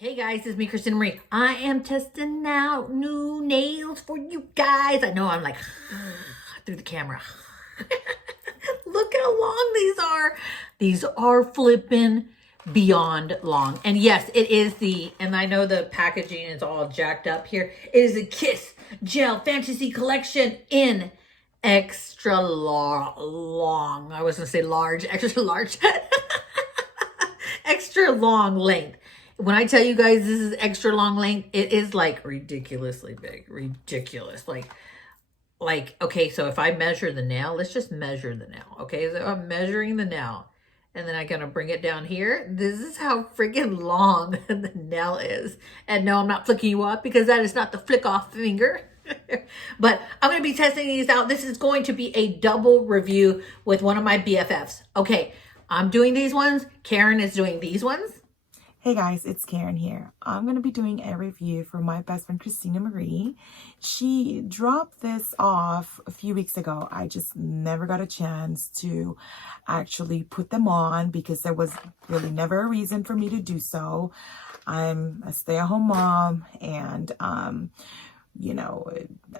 Hey guys, it's me, Christina Marie. I am testing out new nails for you guys. I know I'm like through the camera. Look how long these are. These are flipping beyond long. And yes, it is and I know the packaging is all jacked up here. It is a Kiss Gel Fantasy Collection in extra long. I was gonna say large, extra large. Extra long length. When I tell you guys this is extra long length, it is like ridiculously big. Ridiculous. Like, okay, so if I measure the nail, let's just measure the nail. Okay, so I'm measuring the nail. And then I'm going to bring it down here. This is how freaking long the nail is. And no, I'm not flicking you off because that is not the flick off finger. But I'm going to be testing these out. This is going to be a double review with one of my BFFs. Okay, I'm doing these ones. Karen is doing these ones. Hey guys, it's Karen here. I'm going to be doing a review for my best friend, Christina Marie. She dropped this off a few weeks ago. I just never got a chance to actually put them on because there was really never a reason for me to do so. I'm a stay-at-home mom and, you know,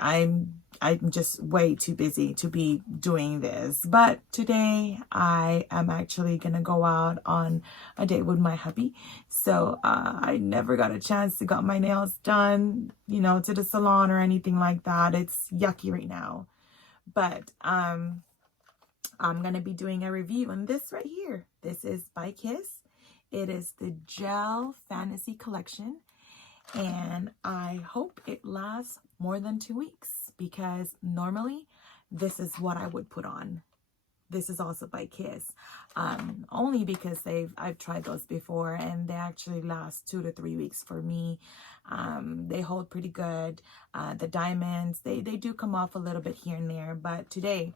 I'm just way too busy to be doing this. But today I am actually going to go out on a date with my hubby. So I never got a chance to get my nails done, you know, to the salon or anything like that. It's yucky right now. But I'm going to be doing a review on this right here. This is by Kiss. It is the Gel Fantasy Collection. And I hope it lasts more than 2 weeks because normally this is what I would put on. This is also by Kiss, only because I've tried those before and they actually last 2 to 3 weeks for me. They hold pretty good. The diamonds, they do come off a little bit here and there, but today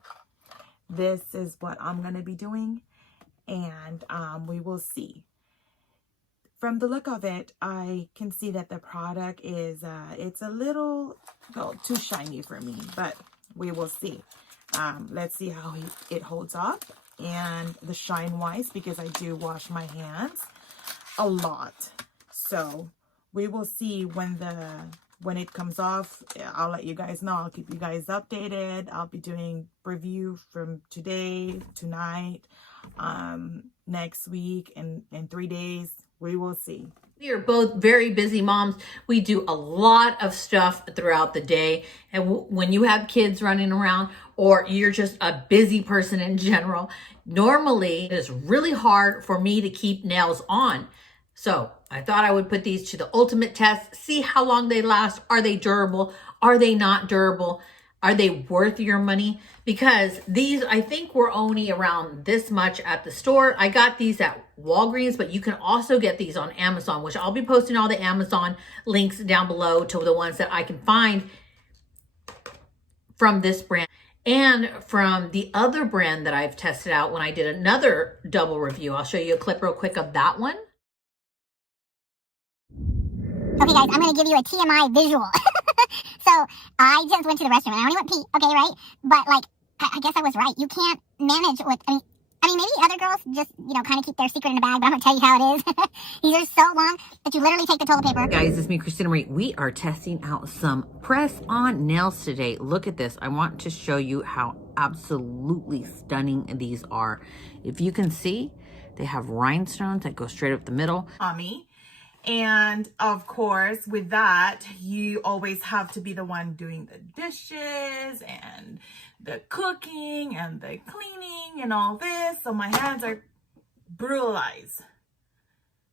this is what I'm going to be doing and we will see. From the look of it, I can see that the product is, it's a little too shiny for me, but we will see. Let's see how it holds up and the shine wise, because I do wash my hands a lot. So we will see when it comes off. I'll let you guys know. I'll keep you guys updated. I'll be doing review from today, tonight, next week, and in 3 days. We will see. We are both very busy moms. We do a lot of stuff throughout the day. And when you have kids running around or you're just a busy person in general, normally it is really hard for me to keep nails on. So I thought I would put these to the ultimate test, see how long they last. Are they durable? Are they not durable? Are they worth your money? Because these, I think, were only around this much at the store. I got these at Walgreens, but you can also get these on Amazon, which I'll be posting all the Amazon links down below to the ones that I can find from this brand and from the other brand that I've tested out when I did another double review. I'll show you a clip real quick of that one. Okay guys, I'm going to give you a TMI visual. So I just went to the restroom and I only went pee, okay, right? But like, I guess I was right. You can't manage with, I mean, maybe other girls just, you know, kind of keep their secret in a bag, but I'm going to tell you how it is. These are so long that you literally take the toilet paper. Guys, it's me, Christina Marie. We are testing out some press-on nails today. Look at this. I want to show you how absolutely stunning these are. If you can see, they have rhinestones that go straight up the middle. Mommy. And of course, with that, you always have to be the one doing the dishes and the cooking and the cleaning and all this. So my hands are brutalized.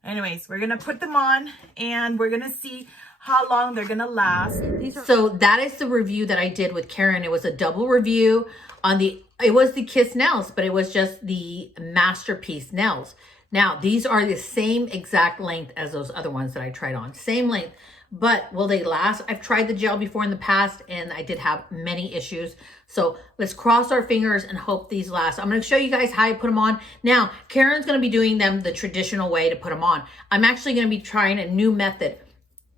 Anyways, we're going to put them on and we're going to see how long they're going to last. So that is the review that I did with Karen. It was a double review on it was the Kiss nails, but it was just the Masterpiece nails. Now, these are the same exact length as those other ones that I tried on. Same length, but will they last? I've tried the gel before in the past and I did have many issues. So let's cross our fingers and hope these last. I'm going to show you guys how I put them on. Now, Karen's going to be doing them the traditional way to put them on. I'm actually going to be trying a new method.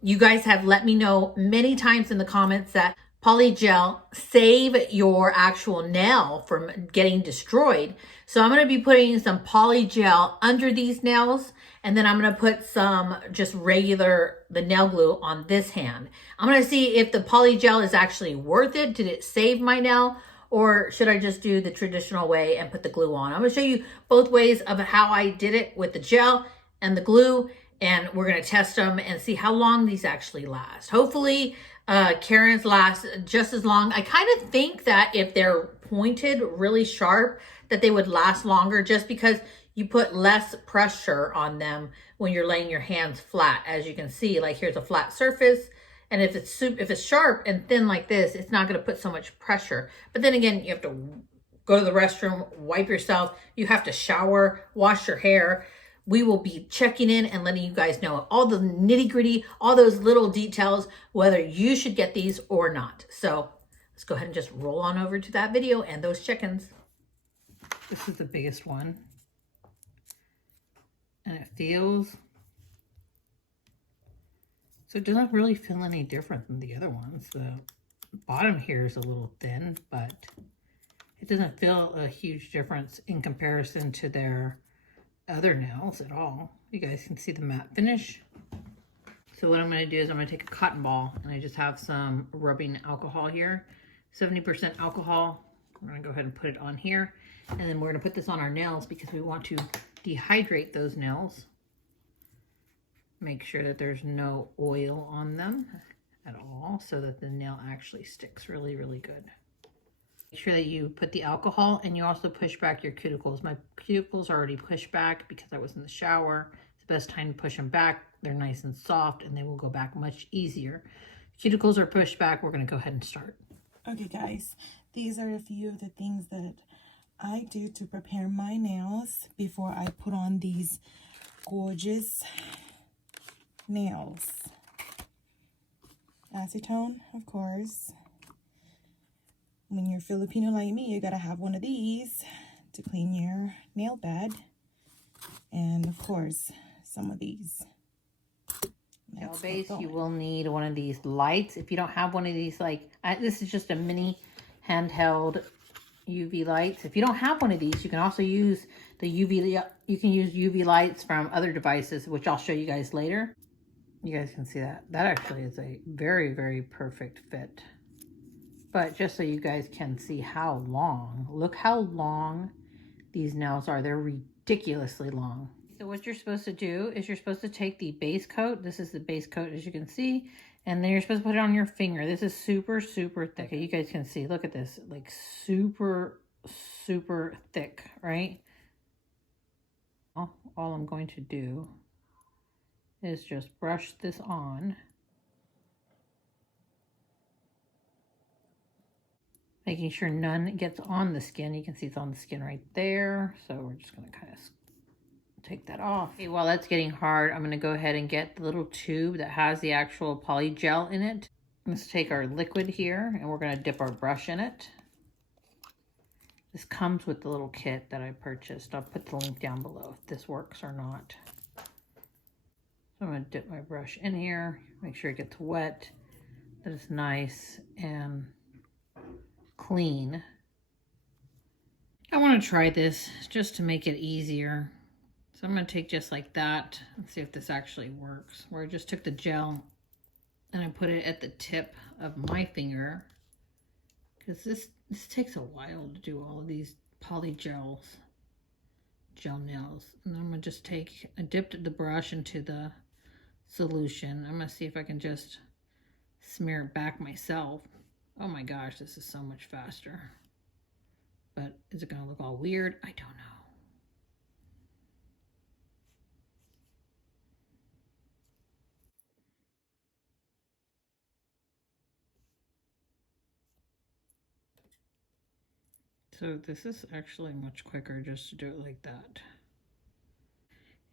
You guys have let me know many times in the comments that polygel save your actual nail from getting destroyed. So I'm going to be putting some polygel under these nails, and then I'm going to put some just the nail glue on this hand. I'm going to see if the polygel is actually worth it. Did it save my nail? Or should I just do the traditional way and put the glue on? I'm going to show you both ways of how I did it with the gel and the glue, and we're going to test them and see how long these actually last. Hopefully, Karen's last just as long. I kind of think that if they're pointed really sharp, that they would last longer, just because you put less pressure on them when you're laying your hands flat. As you can see, like here's a flat surface. And if it's sharp and thin like this, it's not going to put so much pressure. But then again, you have to go to the restroom, wipe yourself. You have to shower, wash your hair. We will be checking in and letting you guys know all the nitty gritty, all those little details, whether you should get these or not. So let's go ahead and just roll on over to that video and those check-ins. This is the biggest one. And it feels... So it doesn't really feel any different than the other ones. The bottom here is a little thin, but it doesn't feel a huge difference in comparison to their other nails at all. You guys can see the matte finish. So what I'm going to do is I'm going to take a cotton ball, and I just have some rubbing alcohol here. 70% alcohol. I'm going to go ahead and put it on here. And then we're going to put this on our nails because we want to dehydrate those nails. Make sure that there's no oil on them at all so that the nail actually sticks really, really good. Make sure that you put the alcohol, and you also push back your cuticles. My cuticles are already pushed back because I was in the shower. It's the best time to push them back. They're nice and soft, and they will go back much easier. Cuticles are pushed back. We're going to go ahead and start. Okay, guys, these are a few of the things that I do to prepare my nails before I put on these gorgeous nails. Acetone, of course. When you're Filipino like me, you gotta have one of these to clean your nail bed. And of course, some of these. Nail base, you will need one of these lights. If you don't have one of these, this is just a mini handheld UV lights. If you don't have one of these, you can also use the you can use UV lights from other devices, which I'll show you guys later. You guys can see that. That actually is a very, very perfect fit. But just so you guys can see how long, look how long these nails are. They're ridiculously long. So what you're supposed to do is you're supposed to take the base coat. This is the base coat, as you can see. And then you're supposed to put it on your finger. This is super, super thick. You guys can see, look at this, like super, super thick, right? All I'm going to do is just brush this on. Making sure none gets on the skin. You can see it's on the skin right there. So we're just going to kind of take that off. Okay, while that's getting hard, I'm going to go ahead and get the little tube that has the actual polygel in it. Let's take our liquid here, and we're going to dip our brush in it. This comes with the little kit that I purchased. I'll put the link down below if this works or not. So I'm going to dip my brush in here, make sure it gets wet, that it's nice and clean. I want to try this just to make it easier. So I'm going to take just like that and see if this actually works. Where I just took the gel and I put it at the tip of my finger, because this takes a while to do all of these gel nails. And then I'm going to just I dipped the brush into the solution. I'm going to see if I can just smear it back myself. Oh my gosh, this is so much faster. But is it going to look all weird? I don't know. So this is actually much quicker just to do it like that.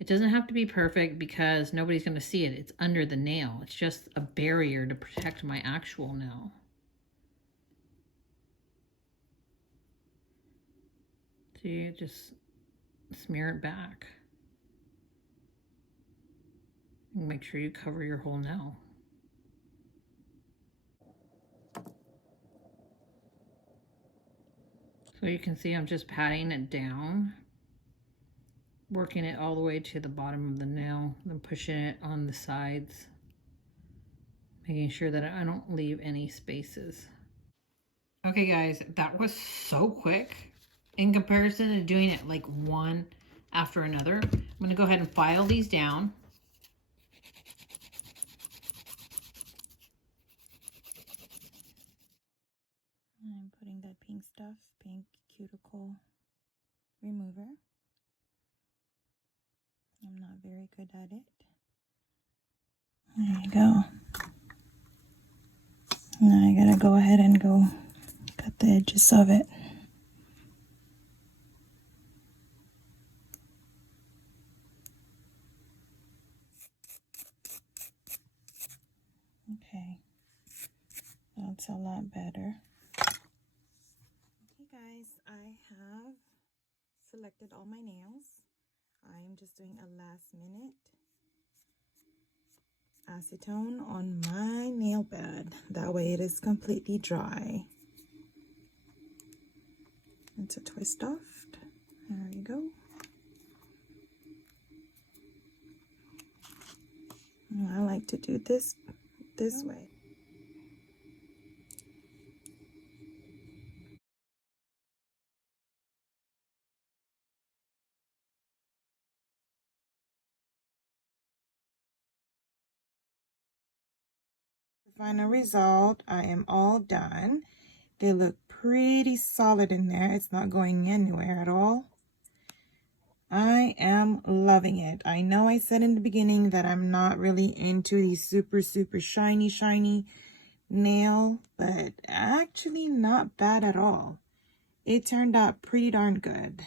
It doesn't have to be perfect because nobody's going to see it. It's under the nail. It's just a barrier to protect my actual nail. See, just smear it back. And make sure you cover your whole nail. So you can see I'm just patting it down, working it all the way to the bottom of the nail, then pushing it on the sides, making sure that I don't leave any spaces. Okay guys, that was so quick in comparison to doing it like one after another. I'm gonna go ahead and file these down. I'm putting that pink stuff, pink cuticle remover. I'm not very good at it. There you go. Now I gotta go ahead and go cut the edges of it. Okay, that's a lot better. Okay guys, I have selected all my nails. I'm just doing a last minute acetone on my nail bed. That way it is completely dry. It's a twist off. There you go. I like to do this way. Final result, I am all done. They look pretty solid in there. It's not going anywhere at all. I am loving it. I know I said in the beginning that I'm not really into these super shiny nail, but actually not bad at all. It turned out pretty darn good.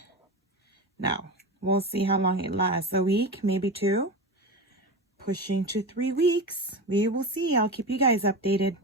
Now, we'll see how long it lasts. A week, maybe 2. Pushing to 3 weeks. We will see. I'll keep you guys updated.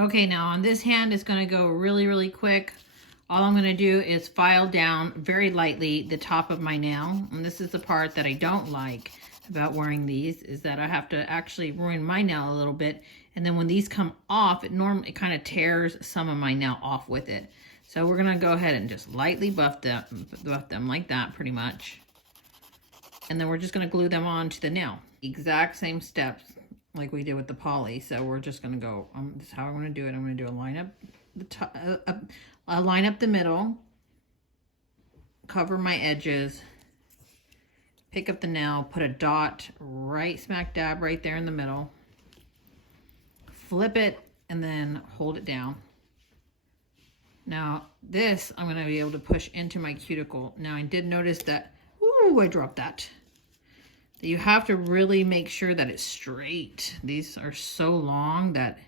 Okay, now on this hand, it's going to go really quick. All I'm going to do is file down very lightly the top of my nail. And this is the part that I don't like about wearing these, is that I have to actually ruin my nail a little bit. And then when these come off, it kind of tears some of my nail off with it. So we're going to go ahead and just lightly buff them like that pretty much. And then we're just going to glue them on to the nail. Exact same steps like we did with the poly. So we're just going to go, this is how I'm going to do it. I'm going to do a line up the top, line up the middle, cover my edges, pick up the nail, put a dot right smack dab right there in the middle, flip it, and then hold it down. Now this I'm going to be able to push into my cuticle. Now I did notice that, ooh, I dropped that. You have to really make sure that it's straight. These are so long that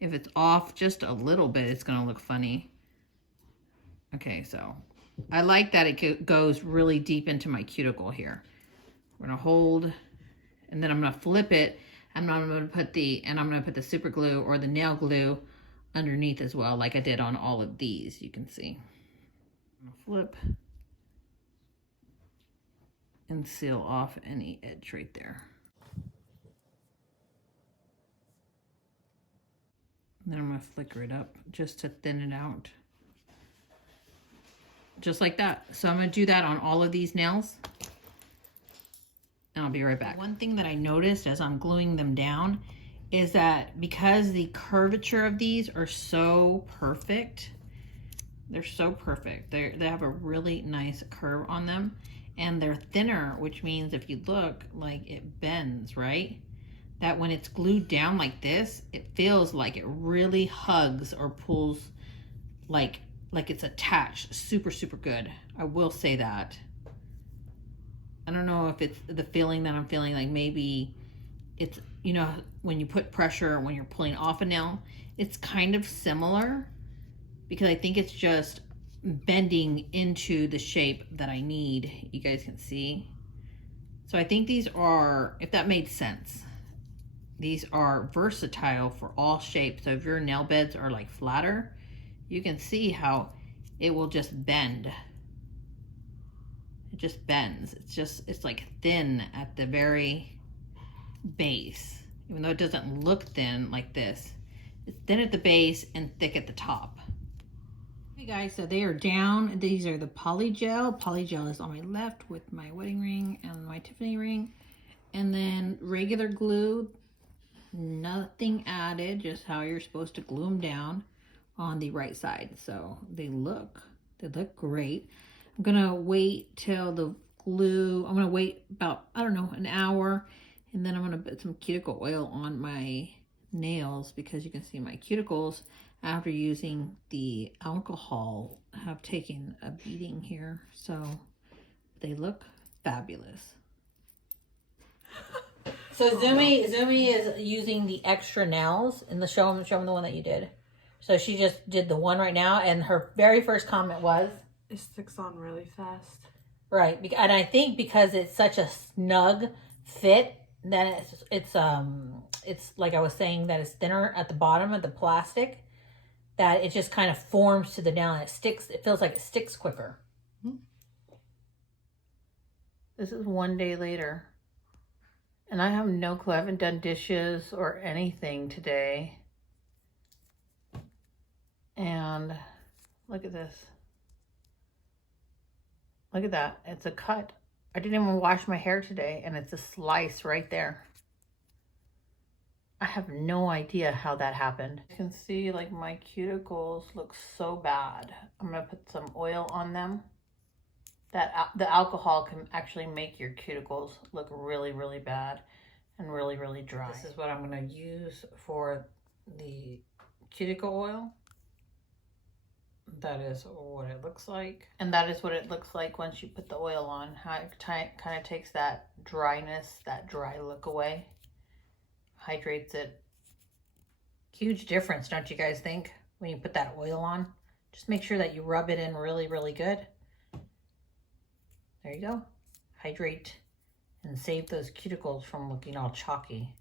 if it's off just a little bit, it's going to look funny. Okay, so I like that it goes really deep into my cuticle here. We're going to hold, and then I'm going to flip it, and I'm going to put the super glue or the nail glue underneath as well, like I did on all of these. You can see. I'm going to flip and seal off any edge right there. And then I'm going to flicker it up just to thin it out. Just like that. So I'm going to do that on all of these nails. And I'll be right back. One thing that I noticed as I'm gluing them down is that because the curvature of these are so perfect, they're so perfect. They have a really nice curve on them. And they're thinner, which means if you look, like it bends, right? that when it's glued down like this, it feels like it really hugs or pulls like it's attached super, super good. I will say that. I don't know if it's the feeling that I'm feeling, like maybe it's, you know, when you put pressure when you're pulling off a nail, it's kind of similar, because I think it's just bending into the shape that I need. You guys can see. So I think these are, if that made sense, these are versatile for all shapes. So if your nail beds are like flatter, you can see how it will just bend. It just bends. It's like thin at the very base, even though it doesn't look thin like this. It's thin at the base and thick at the top. Okay guys, so they are down. These are the polygel. Polygel is on my left with my wedding ring and my Tiffany ring. And then regular glue, nothing added, just how you're supposed to glue them down on the right side. So they look great. I'm gonna wait till the glue, I'm gonna wait about, I don't know, an hour, and then I'm gonna put some cuticle oil on my nails, because you can see my cuticles after using the alcohol have taken a beating here. So they look fabulous. So Zumi is using the extra nails, and show them the one that you did. So she just did the one right now, and her very first comment was, it sticks on really fast. Right, and I think because it's such a snug fit, that it's like I was saying, that it's thinner at the bottom of the plastic, that it just kind of forms to the nail and it sticks. It feels like it sticks quicker. Mm-hmm. This is one day later, and I have no clue. I haven't done dishes or anything today, and look at this. Look at that. It's a cut. I didn't even wash my hair today, and it's a slice right there. I have no idea how that happened. You can see like my cuticles look so bad. I'm going to put some oil on them. The alcohol can actually make your cuticles look really, really bad and really, really dry. This is what I'm going to use for the cuticle oil. That is what it looks like. And that is what it looks like once you put the oil on. How it kind of takes that dryness, that dry look away. Hydrates it. Huge difference, don't you guys think? When you put that oil on. Just make sure that you rub it in really, really good. There you go. Hydrate and save those cuticles from looking all chalky.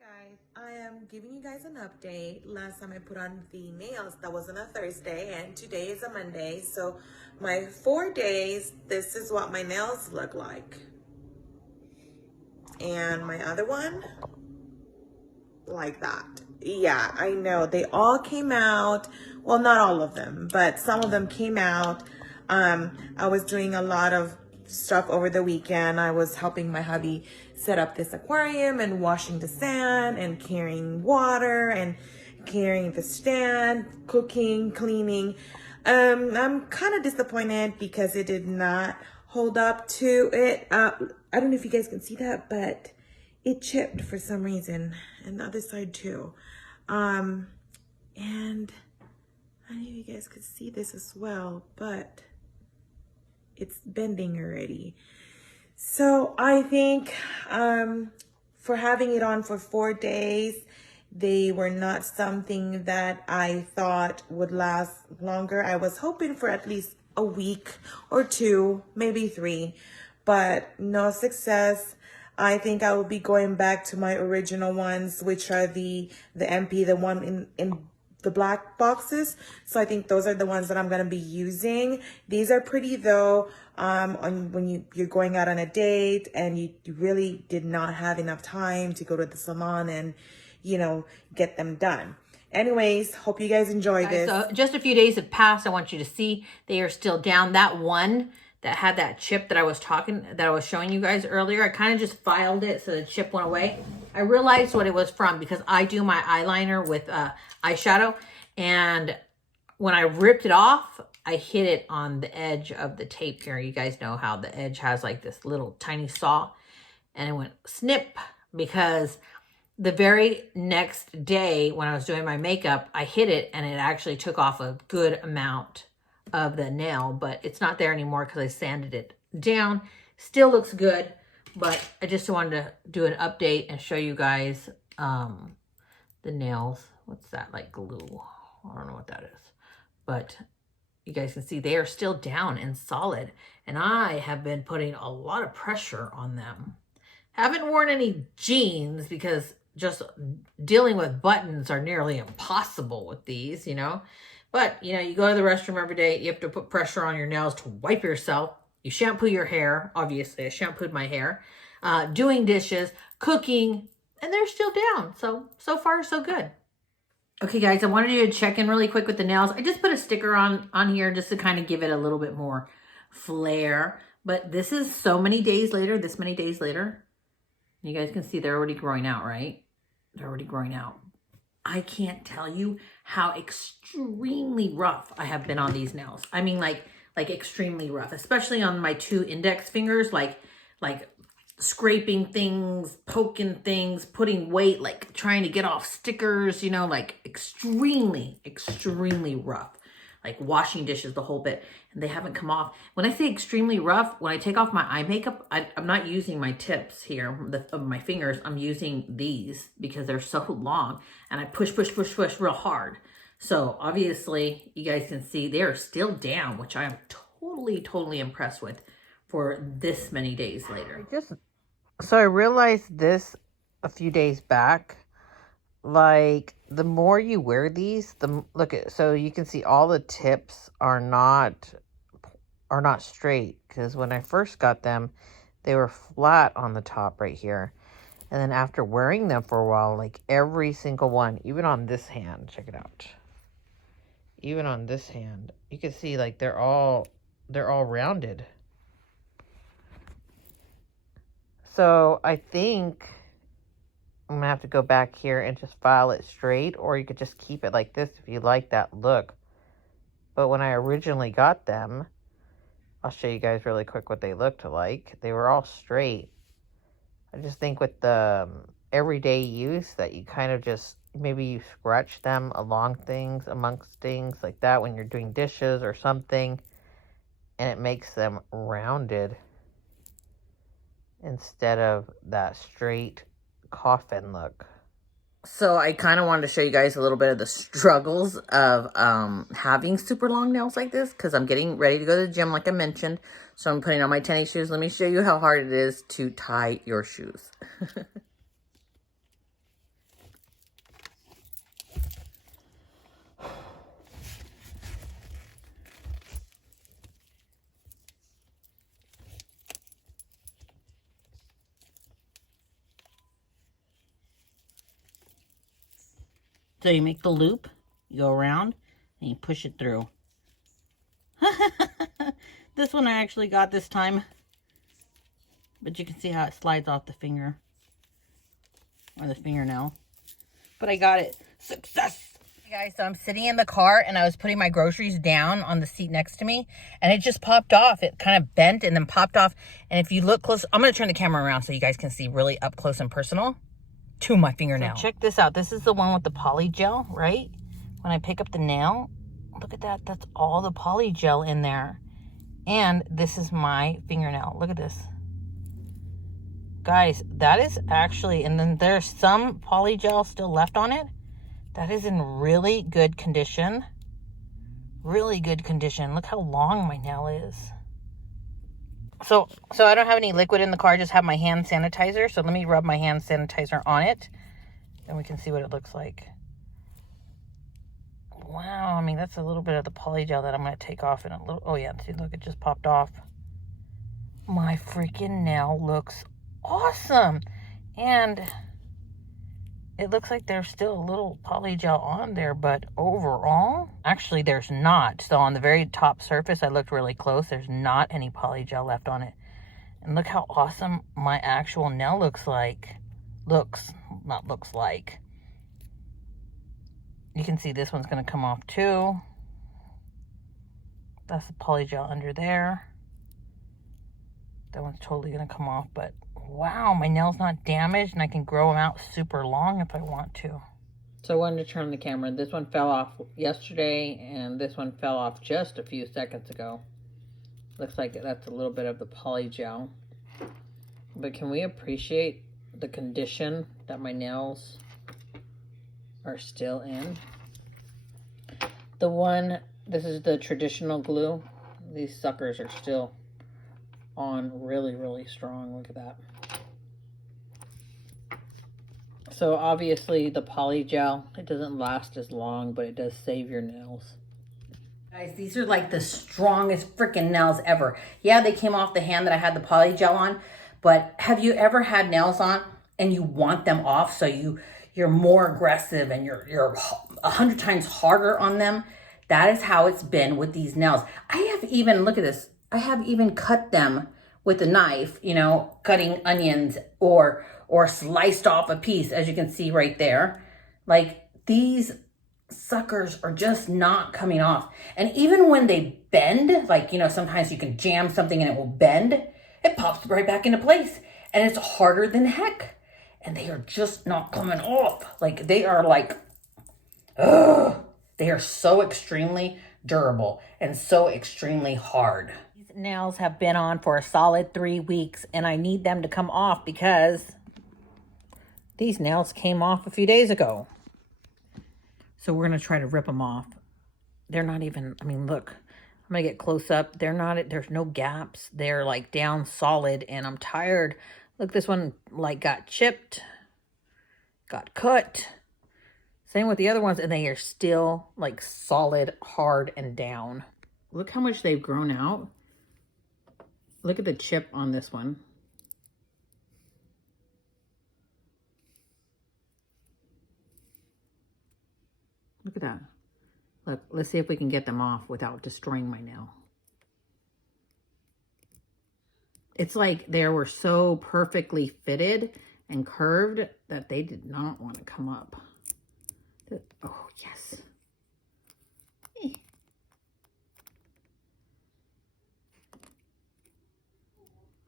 Guys, I am giving you guys an update. Last time I put on the nails, that was on a Thursday, and today is a Monday. So my 4 days, this is what my nails look like. And my other one, like that. Yeah, I know they all came out. Well, not all of them, but some of them came out. I was doing a lot of stuff over the weekend. I was helping my hubby set up this aquarium and washing the sand and carrying water and carrying the stand, cooking, cleaning. I'm kind of disappointed because it did not hold up to it. I don't know if you guys can see that, but it chipped for some reason, and the other side too. And I don't know if you guys could see this as well, but it's bending already. So I think for having it on for 4 days, they were not something that I thought would last longer. I was hoping for at least a week or 2, maybe 3, but no success. I think I will be going back to my original ones, which are the MP, the one in the black boxes. So I think those are the ones that I'm going to be using. These are pretty though, when you're going out on a date and you really did not have enough time to go to the salon and, you know, get them done. Anyways, hope you guys enjoy this. So just a few days have passed. I want you to see they are still down. That one that had that chip that I was showing you guys earlier, I kind of just filed it so the chip went away. I realized what it was from because I do my eyeliner with eyeshadow, and when I ripped it off, I hit it on the edge of the tape here. You guys know how the edge has like this little tiny saw, and it went snip because the very next day when I was doing my makeup, I hit it and it actually took off a good amount of the nail, but it's not there anymore because I sanded it down. Still looks good, but I just wanted to do an update and show you guys the nails. What's that, like glue? I don't know what that is, but you guys can see they are still down and solid, and I have been putting a lot of pressure on them. Haven't worn any jeans because just dealing with buttons are nearly impossible with these, you know. But, you know, you go to the restroom every day, you have to put pressure on your nails to wipe yourself. You shampoo your hair. Obviously, I shampooed my hair. Doing dishes, cooking, and they're still down. So far, so good. Okay, guys, I wanted you to check in really quick with the nails. I just put a sticker on here just to kind of give it a little bit more flair. But this is so many days later, this many days later. You guys can see they're already growing out, right? They're already growing out. I can't tell you how extremely rough I have been on these nails. I mean, like extremely rough, especially on my 2 index fingers, like scraping things, poking things, putting weight, like trying to get off stickers, you know, like extremely, extremely rough. Like washing dishes, the whole bit, and they haven't come off. When I say extremely rough, when I take off my eye makeup, I'm not using my tips here of my fingers. I'm using these because they're so long, and I push real hard. So obviously, you guys can see they are still down, which I am totally impressed with for this many days later. So I realized this a few days back. Like, the more you wear these, so you can see all the tips are not straight, because when I first got them, they were flat on the top right here. And then after wearing them for a while, like every single one, even on this hand, check it out. Even on this hand, you can see like they're all rounded. So I think I'm going to have to go back here and just file it straight, or you could just keep it like this if you like that look. But when I originally got them, I'll show you guys really quick what they looked like. They were all straight. I just think with the everyday use that you kind of just, maybe you scratch them amongst things like that when you're doing dishes or something, and it makes them rounded instead of that straight coffin look. So I kind of wanted to show you guys a little bit of the struggles of having super long nails like this, because I'm getting ready to go to the gym like I mentioned. So I'm putting on my tennis shoes. Let me show you how hard it is to tie your shoes. So you make the loop, you go around, and you push it through. This one I actually got this time. But you can see how it slides off the finger. Or the fingernail. But I got it. Success! Hey guys, so I'm sitting in the car and I was putting my groceries down on the seat next to me. And it just popped off. It kind of bent and then popped off. And if you look close, I'm going to turn the camera around so you guys can see really up close and personal to my fingernail. So check this out. This is the one with the poly gel, right? When I pick up the nail, look at that. That's all the poly gel in there. And this is my fingernail. Look at this. Guys, that is actually, and then there's some poly gel still left on it. That is in really good condition. Really good condition. Look how long my nail is. So I don't have any liquid in the car. I just have my hand sanitizer. So let me rub my hand sanitizer on it, and we can see what it looks like. Wow, I mean, that's a little bit of the poly gel that I'm going to take off in a little. Oh yeah, see, look, it just popped off. My freaking nail looks awesome. And it looks like there's still a little polygel on there, but overall, actually there's not. So on the very top surface, I looked really close. There's not any polygel left on it. And look how awesome my actual nail looks like. Not looks like. You can see this one's going to come off too. That's the polygel under there. That one's totally going to come off, but wow, my nail's not damaged and I can grow them out super long if I want to. So I wanted to turn the camera. This one fell off yesterday and this one fell off just a few seconds ago. Looks like that's a little bit of the polygel. But can we appreciate the condition that my nails are still in? This is the traditional glue. These suckers are still on really, really strong. Look at that. So obviously the polygel, it doesn't last as long, but it does save your nails. Guys, these are like the strongest freaking nails ever. Yeah, they came off the hand that I had the polygel on, but have you ever had nails on and you want them off so you're more aggressive and you're 100 times harder on them? That is how it's been with these nails. I have even, look at this, I have even cut them with a knife, you know, cutting onions or sliced off a piece, as you can see right there. Like, these suckers are just not coming off. And even when they bend, like, you know, sometimes you can jam something and it will bend, it pops right back into place. And it's harder than heck. And they are just not coming off. Like, they are like, ugh. They are so extremely durable and so extremely hard. These nails have been on for a solid 3 weeks and I need them to come off because these nails came off a few days ago. So we're going to try to rip them off. They're not even, I mean, look, I'm going to get close up. There's no gaps. They're like down solid and I'm tired. Look, this one like got chipped, got cut. Same with the other ones, and they are still like solid, hard, and down. Look how much they've grown out. Look at the chip on this one. Look at that. Look, let's see if we can get them off without destroying my nail. It's like they were so perfectly fitted and curved that they did not want to come up. Oh, yes.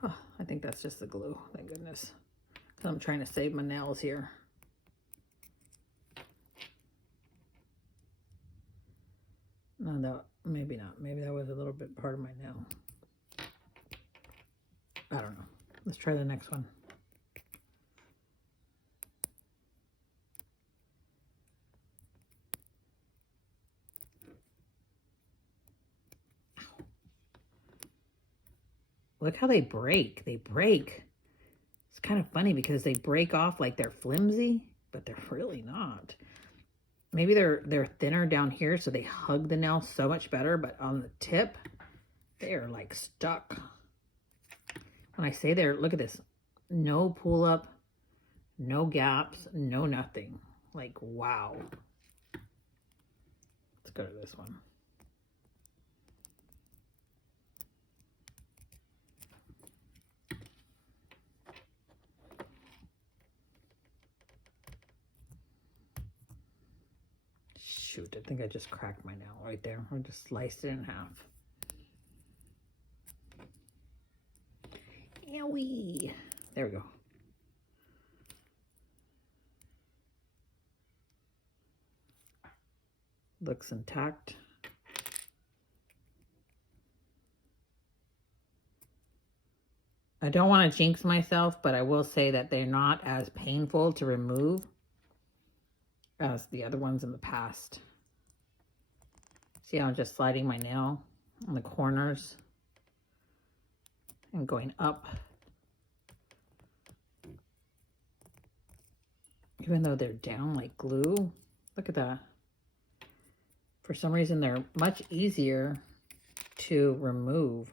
Oh, I think that's just the glue. Thank goodness. Because I'm trying to save my nails here. No, maybe not. Maybe that was a little bit part of my nail. I don't know. Let's try the next one. Look how they break. They break. It's kind of funny because they break off like they're flimsy, but they're really not. Maybe they're thinner down here, so they hug the nail so much better, but on the tip, they're like stuck. When I say they're, look at this. No pull up, no gaps, no nothing. Like, wow. Let's go to this one. Shoot, I think I just cracked my nail right there. I just sliced it in half. Owie. There we go. Looks intact. I don't want to jinx myself, but I will say that they're not as painful to remove as the other ones in the past. See how I'm just sliding my nail on the corners and going up. Even though they're down like glue, look at that. For some reason, they're much easier to remove.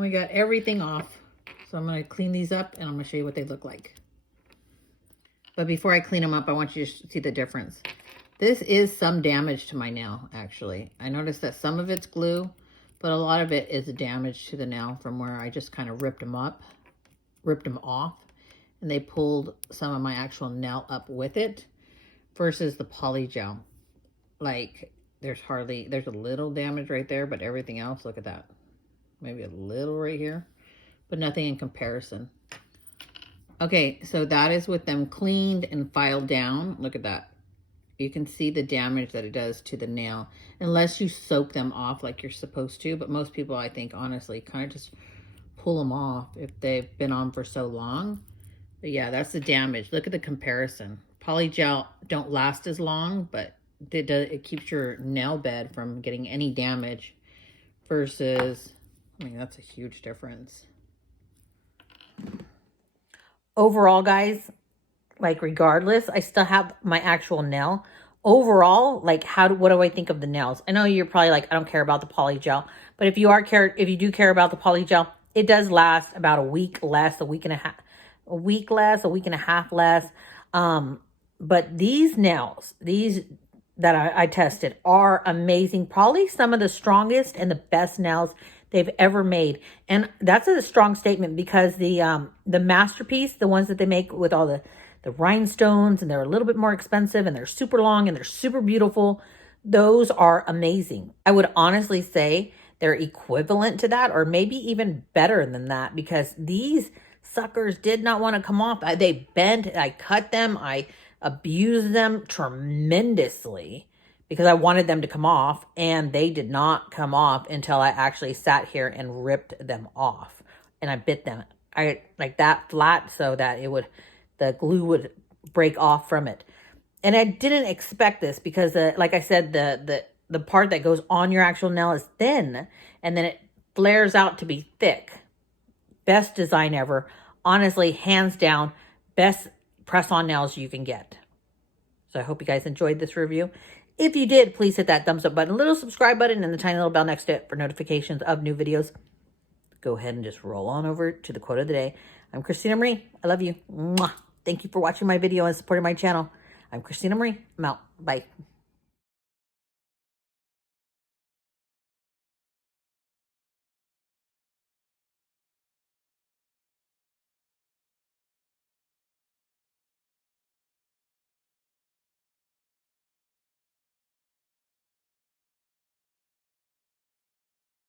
And we got everything off. So I'm going to clean these up and I'm going to show you what they look like. But before I clean them up, I want you to see the difference. This is some damage to my nail, actually. I noticed that some of it's glue, but a lot of it is damage to the nail from where I just kind of ripped them off, and they pulled some of my actual nail up with it versus the poly gel. Like, there's a little damage right there, but everything else, look at that. Maybe a little right here, but nothing in comparison. Okay, so that is with them cleaned and filed down. Look at that. You can see the damage that it does to the nail, unless you soak them off like you're supposed to. But most people, I think, honestly, kind of just pull them off if they've been on for so long. But yeah, that's the damage. Look at the comparison. Polygel don't last as long, but it keeps your nail bed from getting any damage versus, I mean, that's a huge difference. Overall, guys, like regardless, I still have my actual nail. Overall, like what do I think of the nails? I know you're probably like, I don't care about the poly gel, but if you do care about the poly gel, it does last about a week less, a week and a half less. But these nails, these that I tested are amazing. Probably some of the strongest and the best nails they've ever made. And that's a strong statement because the Masterpiece, the ones that they make with all the rhinestones, and they're a little bit more expensive, and they're super long and they're super beautiful. Those are amazing. I would honestly say they're equivalent to that, or maybe even better than that, because these suckers did not want to come off. They bent, I cut them, I abused them tremendously because I wanted them to come off, and they did not come off until I actually sat here and ripped them off. And I bit them. I like that flat so that the glue would break off from it. And I didn't expect this because, like I said, the part that goes on your actual nail is thin, and then it flares out to be thick. Best design ever. Honestly, hands down, best press-on nails you can get. So I hope you guys enjoyed this review. If you did, please hit that thumbs up button, little subscribe button, and the tiny little bell next to it for notifications of new videos. Go ahead and just roll on over to the quote of the day. I'm Christina Marie. I love you. Mwah. Thank you for watching my video and supporting my channel. I'm Christina Marie. I'm out. Bye.